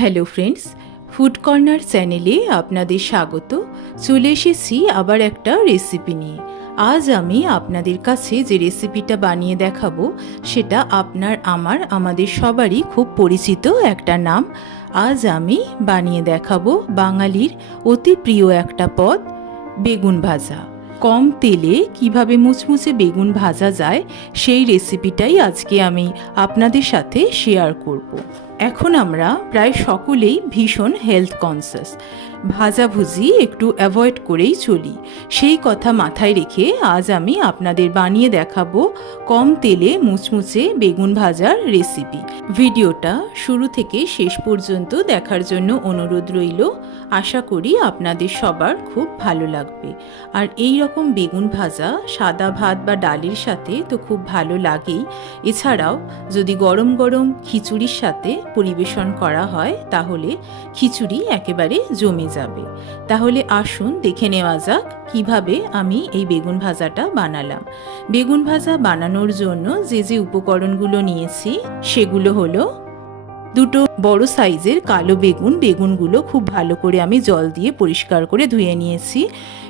Hello friends, food corner চ্যানেলে আপনাদের স্বাগত। চলে এসেছি আবার একটা রেসিপি নিয়ে। আজ আমি আপনাদের কাছে যে রেসিপিটা বানিয়ে দেখাবো, সেটা আপনার, আমার, আমাদের সবারই খুব পরিচিত একটা নাম। আজ আমি বানিয়ে দেখাবো বাঙালির অতি প্রিয় একটা পদ, বেগুন ভাজা। কম তেলে কীভাবে মুচমুচে বেগুন ভাজা যায়, সেই রেসিপিটাই আজকে আমি আপনাদের সাথে শেয়ার করব। এখন আমরা প্রায় সকলেই ভীষণ হেলথ কনসিয়াস ভাজাভুজি একটু অ্যাভয়েড করেই চলি। সেই কথা মাথায় রেখে আজ আমি আপনাদের বানিয়ে দেখাবো কম তেলে মুচমুচে বেগুন ভাজার রেসিপি ভিডিওটা শুরু থেকে শেষ পর্যন্ত দেখার জন্য অনুরোধ রইল। আশা করি আপনাদের সবার খুব ভালো লাগবে। আর এই রকম বেগুন ভাজা, সাদা ভাত বা ডালের সাথে তো খুব ভালো লাগেই। এছাড়াও যদি গরম গরম খিচুড়ির সাথে পরিবেশন করা হয়, তাহলে খিচুড়ি একেবারে জমে যাবে। তাহলে আসুন দেখে নেওয়া যাক কীভাবে আমি এই বেগুন ভাজাটা বানালাম। বেগুন ভাজা বানানোর জন্য যে যে উপকরণগুলো নিয়েছি, সেগুলো হলো দুটো বড় সাইজের কালো বেগুন। বেগুনগুলো খুব ভালো করে আমি জল দিয়ে পরিষ্কার করে ধুয়ে নিয়েছি।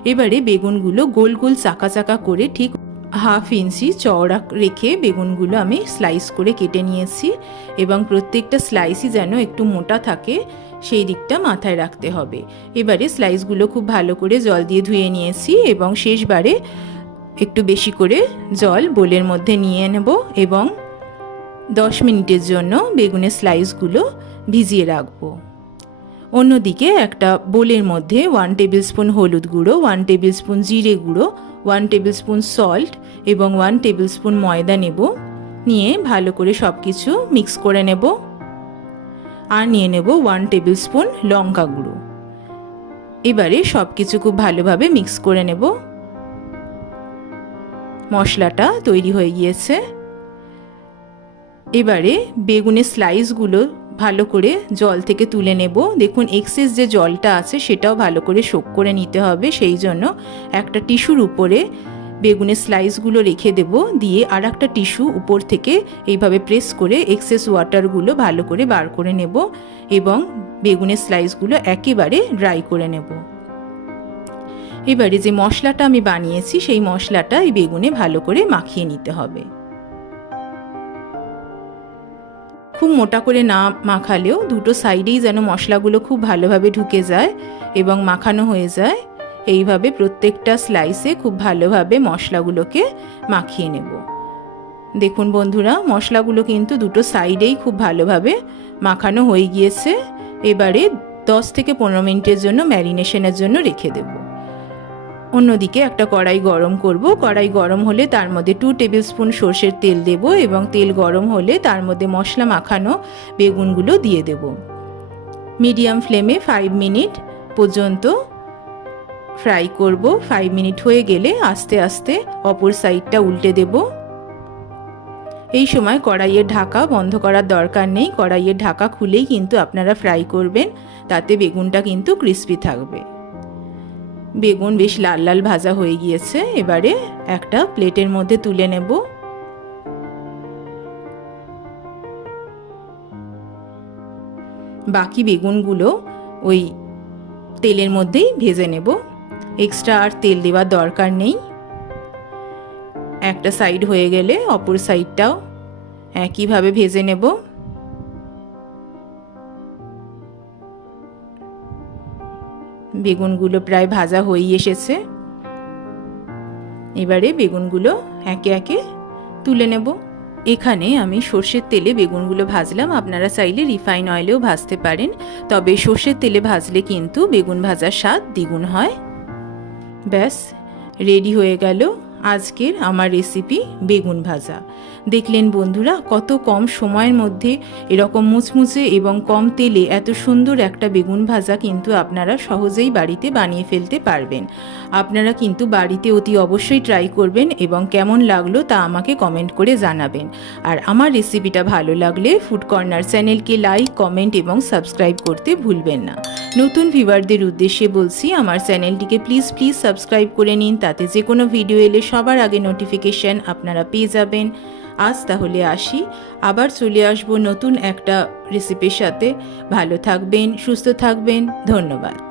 এবারে বেগুনগুলো গোল গোল চাকা চাকা করে ঠিক হাফ ইঞ্চি চওড়া রেখে বেগুনগুলো আমি স্লাইস করে কেটে নিয়েছি। এবং প্রত্যেকটা স্লাইসই যেন একটু মোটা থাকে, সেই দিকটা মাথায় রাখতে হবে। এবারে স্লাইসগুলো খুব ভালো করে জল দিয়ে ধুয়ে নিয়েছি এবং শেষবারে একটু বেশি করে জল বোলের মধ্যে নিয়ে নেব এবং দশ মিনিটের জন্য বেগুনের স্লাইসগুলো ভিজিয়ে রাখব। অন্যদিকে একটা বোলের মধ্যে ওয়ান টেবিল স্পুন হলুদ গুঁড়ো ওয়ান টেবিল স্পুন জিরে গুঁড়ো ওয়ান টেবিল স্পুন সল্ট এবং ওয়ান টেবিল স্পুন ময়দা নেব। নিয়ে ভালো করে সব কিছু মিক্স করে নেব। আর নিয়ে নেব ওয়ান টেবিল স্পুন লঙ্কা গুঁড়ো। এবারে সব কিছু খুব ভালোভাবে মিক্স করে নেব। মশলাটা তৈরি হয়ে গিয়েছে। এবারে বেগুনের স্লাইসগুলো ভালো করে জল থেকে তুলে নেব। দেখুন এক্সেস যে জলটা আছে সেটাও ভালো করে শোক করে নিতে হবে। সেই জন্য একটা টিস্যুর উপরে বেগুনের স্লাইসগুলো রেখে দেব। দিয়ে আর একটা টিস্যু উপর থেকে এইভাবে প্রেস করে এক্সেস ওয়াটারগুলো ভালো করে বার করে নেব এবং বেগুনের স্লাইসগুলো একেবারে ড্রাই করে নেব। এবারে যে মশলাটা আমি বানিয়েছি, সেই মশলাটা এই বেগুনে ভালো করে মাখিয়ে নিতে হবে। খুব মোটা করে না মাখালেও দুটো সাইডেই যেন মশলাগুলো খুব ভালোভাবে ঢুকে যায় এবং মাখানো হয়ে যায়। এইভাবে প্রত্যেকটা স্লাইসে খুব ভালোভাবে মশলাগুলোকে মাখিয়ে নেব। দেখুন বন্ধুরা, মশলাগুলো কিন্তু দুটো সাইডেই খুব ভালোভাবে মাখানো হয়ে গিয়েছে। এবারে দশ থেকে পনেরো মিনিটের জন্য ম্যারিনেশনের জন্য রেখে দেবো। অন্যদিকে একটা কড়াই গরম করব। কড়াই গরম হলে তার মধ্যে টু টেবিল স্পুন সর্ষের তেল দেব এবং তেল গরম হলে তার মধ্যে মশলা মাখানো বেগুনগুলো দিয়ে দেব। মিডিয়াম ফ্লেমে ফাইভ মিনিট পর্যন্ত ফ্রাই করব। ফাইভ মিনিট হয়ে গেলে আস্তে আস্তে অপর সাইডটা উল্টে দেব। এই সময় কড়াইয়ের ঢাকা বন্ধ করার দরকার নেই। কড়াইয়ের ঢাকা খুলেই কিন্তু আপনারা ফ্রাই করবেন। তাতে বেগুনটা কিন্তু ক্রিস্পি থাকবে। বেগুন বেশ লাল লাল ভাজা হয়ে গিয়েছে। এবারে একটা প্লেটের মধ্যে তুলে নেব। বাকি বেগুনগুলো ওই তেলের মধ্যেই ভেজে নেব। এক্সট্রা আর তেল দেওয়ার দরকার নেই। একটা সাইড হয়ে গেলে অপর সাইডটাও একইভাবে ভেজে নেব। বেগুনগুলো প্রায় ভাজা হয়েই এসেছে। এবারে বেগুনগুলো একে একে তুলে নেব। এখানে আমি সর্ষের তেলে বেগুনগুলো ভাজলাম। আপনারা চাইলে রিফাইন অয়েলেও ভাজতে পারেন। তবে সর্ষের তেলে ভাজলে কিন্তু বেগুন ভাজার স্বাদ দ্বিগুণ হয়। ব্যাস, রেডি হয়ে গেল আজকের আমার রেসিপি বেগুন ভাজা। দেখলেন বন্ধুরা, কত কম সময়ের মধ্যে এরকম মুচমুচে এবং কম তেলে এত সুন্দর একটা বেগুন ভাজা কিন্তু আপনারা সহজেই বাড়িতে বানিয়ে ফেলতে পারবেন। আপনারা কিন্তু বাড়িতে অতি অবশ্যই ট্রাই করবেন এবং কেমন লাগল তা আমাকে কমেন্ট করে জানাবেন। আর আমার রেসিপিটা ভালো লাগলে ফুড কর্নার চ্যানেলকে লাইক কমেন্ট এবং সাবস্ক্রাইব করতে ভুলবেন না। নতুন ভিভারদের উদ্দেশ্যে বলছি, আমার চ্যানেলটিকে প্লিজ প্লিজ সাবস্ক্রাইব করে নিন, তাতে যে কোনো ভিডিও এলে সবার আগে নোটিফিকেশান আপনারা পেয়ে যাবেন। আজ তাহলে আসি, আবার চলে আসব নতুন একটা রেসিপির সাথে। ভালো থাকবেন, সুস্থ থাকবেন, ধন্যবাদ।